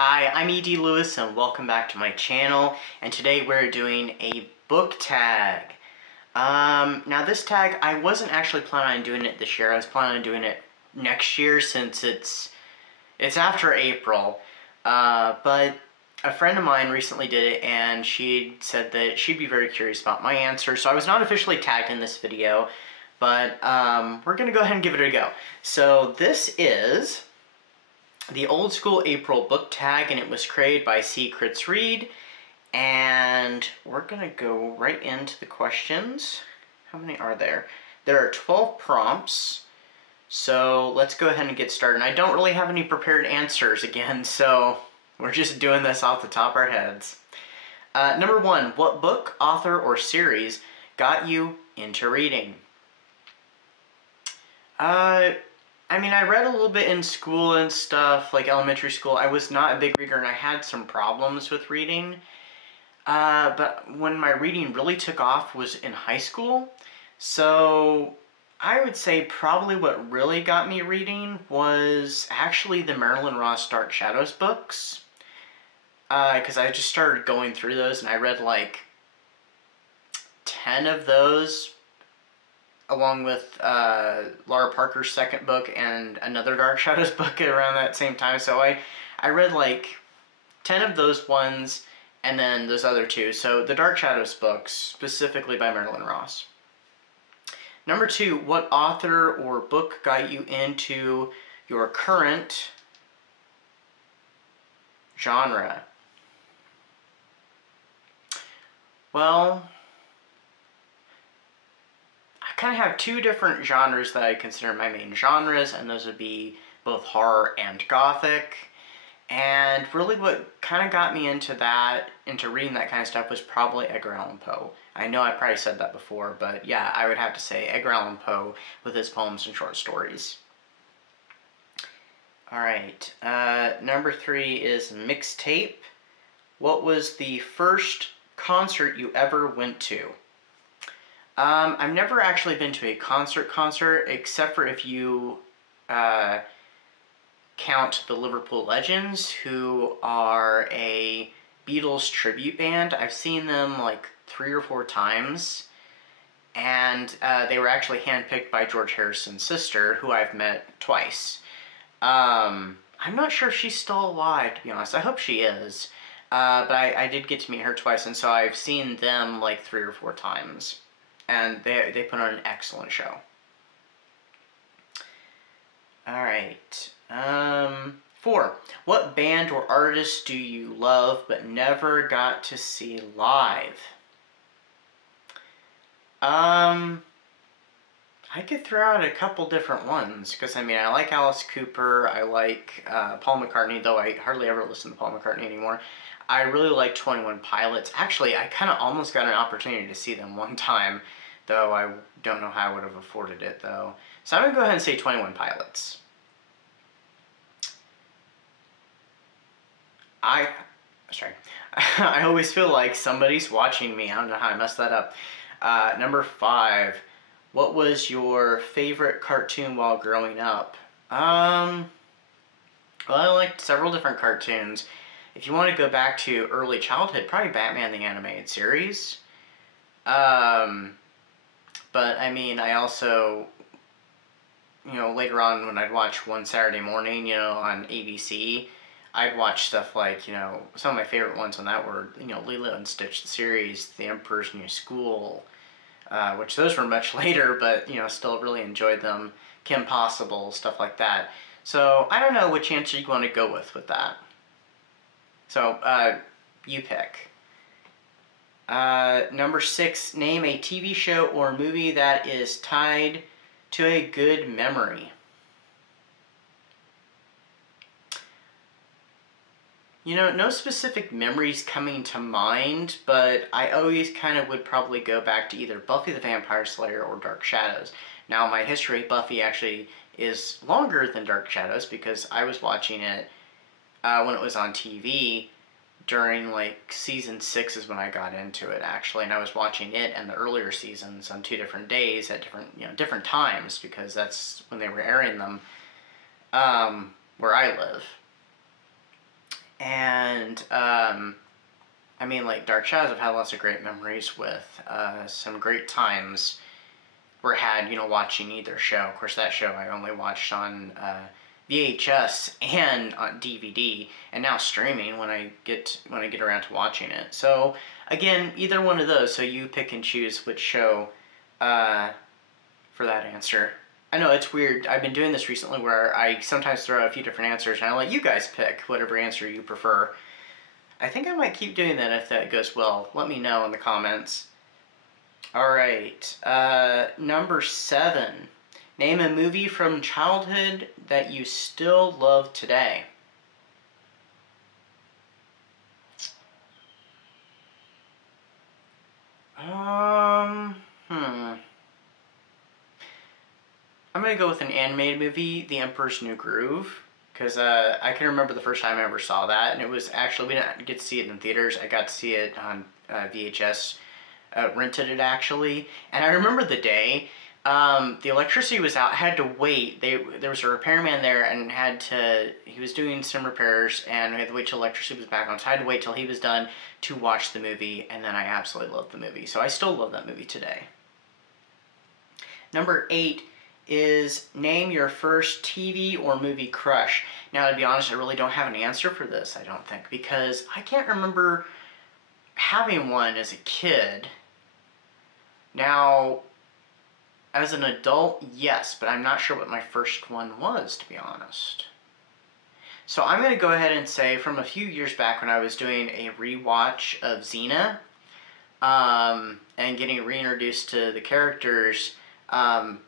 Hi, I'm E.D. Lewis and welcome back to my channel, and today we're doing a book tag. Now this tag, I wasn't actually planning on doing it this year. I was planning on doing it next year since it's after April, but a friend of mine recently did it and she said that she'd be very curious about my answer, so I was not officially tagged in this video, but we're going to go ahead and give it a go. So this is the old school April book tag, and it was created by Secrets Read, and we're gonna go right into the questions. How many are there? There are 12 prompts, so let's go ahead and get started. And I don't really have any prepared answers again, so we're just doing this off the top of our heads. Number 1, what book, author, or series got you into reading? I mean, I read a little bit in school and stuff, like elementary school. I was not a big reader and I had some problems with reading. But when my reading really took off was in high school. So I would say probably what really got me reading was actually the Marilyn Ross Dark Shadows books. Because I just started going through those and I read like 10 of those, along with Laura Parker's second book and another Dark Shadows book around that same time. So I read like 10 of those ones and then those other two. So the Dark Shadows books, specifically by Marilyn Ross. Number 2, what author or book got you into your current genre? Well, kind of have two different genres that I consider my main genres, and those would be both horror and gothic. And really what kind of got me into reading that kind of stuff was probably Edgar Allan Poe. I know I probably said that before, but yeah, I would have to say Edgar Allan Poe with his poems and short stories. Alright, number 3 is mixtape. What was the first concert you ever went to? I've never actually been to a concert, except for if you count the Liverpool Legends, who are a Beatles tribute band. I've seen them like 3 or 4 times, and they were actually handpicked by George Harrison's sister, who I've met twice. I'm not sure if she's still alive, to be honest. I hope she is, but I did get to meet her twice, and so I've seen them like 3 or 4 times. And they put on an excellent show. Alright. 4. What band or artist do you love but never got to see live? I could throw out a couple different ones, because I mean, I like Alice Cooper, I like Paul McCartney, though I hardly ever listen to Paul McCartney anymore. I really like 21 Pilots. Actually, I kind of almost got an opportunity to see them one time, though I don't know how I would have afforded it, though. So I'm going to go ahead and say 21 Pilots. I always feel like somebody's watching me. I don't know how I messed that up. Number 5. What was your favorite cartoon while growing up? Well, I liked several different cartoons. If you want to go back to early childhood, probably Batman the Animated Series. But, I mean, I also, later on when I'd watch One Saturday Morning, on ABC, I'd watch stuff like, some of my favorite ones on that were, Lilo and Stitch the series, The Emperor's New School, which those were much later, but, still really enjoyed them. Kim Possible, stuff like that. So, I don't know which answer you want to go with that. So, you pick. Number 6, name a TV show or movie that is tied to a good memory. No specific memories coming to mind, but I always kind of would probably go back to either Buffy the Vampire Slayer or Dark Shadows. Now, my history of Buffy actually is longer than Dark Shadows, because I was watching it when it was on TV. During like season 6 is when I got into it, actually, and I was watching it and the earlier seasons on 2 different days at different times, because that's when they were airing them where I live. And, I mean, like, Dark Shadows, I've had lots of great memories with. Some great times were had, you know, watching either show. Of course, that show I only watched on VHS and on DVD, and now streaming when I get around to watching it. So, again, either one of those. So you pick and choose which show for that answer. I know, it's weird. I've been doing this recently where I sometimes throw out a few different answers, and I let you guys pick whatever answer you prefer. I think I might keep doing that if that goes well. Let me know in the comments. Alright, number 7. Name a movie from childhood that you still love today. I'm gonna go with an animated movie, The Emperor's New Groove, because I can remember the first time I ever saw that, and it was actually, we didn't get to see it in theaters, I got to see it on VHS, rented it actually, and I remember the day, the electricity was out, I had to wait, there was a repairman there, and he was doing some repairs, and we had to wait till electricity was back on, so I had to wait till he was done to watch the movie, and then I absolutely loved the movie, so I still love that movie today. Number 8 is name your first TV or movie crush. Now, to be honest, I really don't have an answer for this, I don't think, because I can't remember having one as a kid. Now, as an adult, yes, but I'm not sure what my first one was, to be honest. So I'm going to go ahead and say from a few years back when I was doing a rewatch of Xena, and getting reintroduced to the characters, and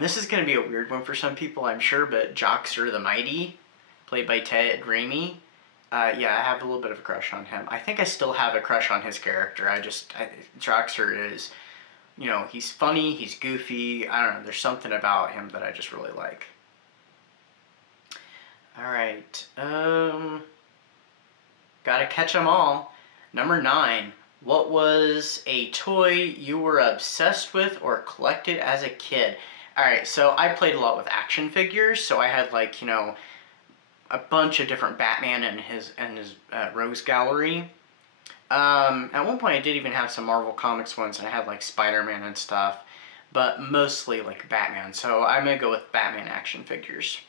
this is going to be a weird one for some people, I'm sure, but Joxer the Mighty, played by Ted Raimi, yeah, I have a little bit of a crush on him. I think I still have a crush on his character. Joxer is, you know, he's funny, he's goofy, I don't know, there's something about him that I just really like. Alright, gotta catch them all. Number 9. What was a toy you were obsessed with or collected as a kid? Alright, so I played a lot with action figures, so I had, like, you know, a bunch of different Batman and his Rose Gallery. At one point I did even have some Marvel Comics ones, and I had, like, Spider-Man and stuff, but mostly, like, Batman, so I'm gonna go with Batman action figures.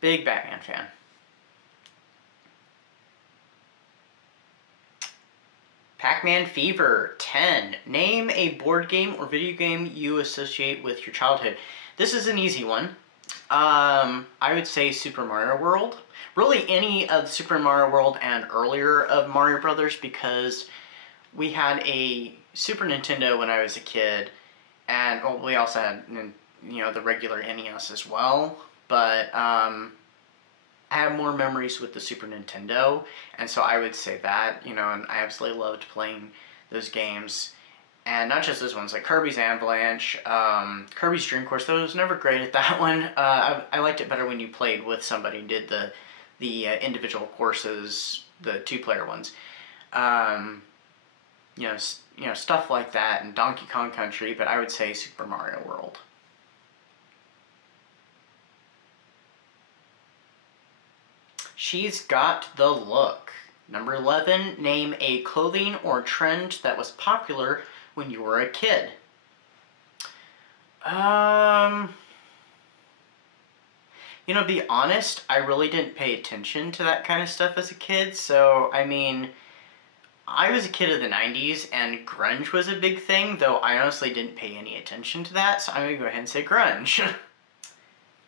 Big Batman fan. Pacman Fever 10. Name a board game or video game you associate with your childhood. This is an easy one. I would say Super Mario World. Really any of Super Mario World and earlier of Mario Brothers, because we had a Super Nintendo when I was a kid, and well, we also had, you know, the regular NES as well, but I have more memories with the Super Nintendo, and so I would say that, you know, and I absolutely loved playing those games, and not just those ones, like Kirby's Avalanche, Kirby's Dream Course, though I was never great at that one. I liked it better when you played with somebody and did the individual courses, the 2-player ones. You know, stuff like that, and Donkey Kong Country, but I would say Super Mario World. She's got the look. Number 11, name a clothing or trend that was popular when you were a kid. You know, to be honest, I really didn't pay attention to that kind of stuff as a kid, so, I mean, I was a kid of the 90s, and grunge was a big thing, though I honestly didn't pay any attention to that, so I'm gonna go ahead and say grunge.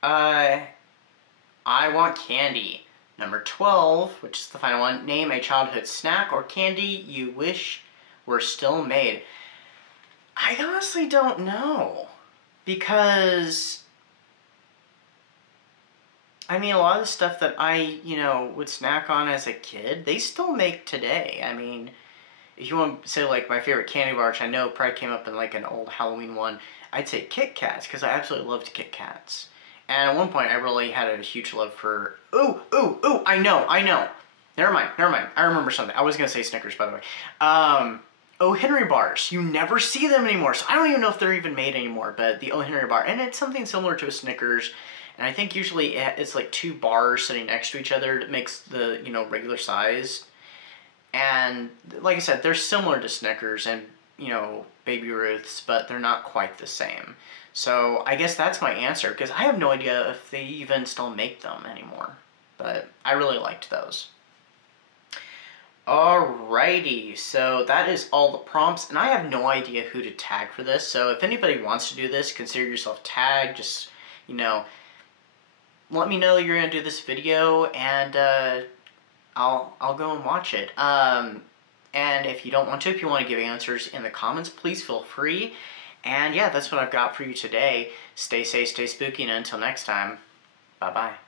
I want candy. Number 12, which is the final one, name a childhood snack or candy you wish were still made. I honestly don't know, because, I mean, a lot of the stuff that I, you know, would snack on as a kid, they still make today. I mean, if you want to say, like, my favorite candy bar, which I know probably came up in, like, an old Halloween one, I'd say Kit Kats, because I absolutely loved Kit Kats. And at one point, I really had a huge love for... Ooh, I know. Never mind. I remember something. I was going to say Snickers, by the way. O. Henry bars. You never see them anymore. So I don't even know if they're even made anymore, but the O. Henry bar. And it's something similar to a Snickers. And I think usually it's like 2 bars sitting next to each other that makes the, you know, regular size. And like I said, they're similar to Snickers and, you know, Baby Ruths, but they're not quite the same. So I guess that's my answer, because I have no idea if they even still make them anymore. But I really liked those. Alrighty, so that is all the prompts, and I have no idea who to tag for this, so if anybody wants to do this, consider yourself tagged. Just, you know, let me know you're going to do this video, and I'll go and watch it. And if you don't want to, if you want to give answers in the comments, please feel free. And yeah, that's what I've got for you today. Stay safe, stay spooky, and until next time, bye-bye.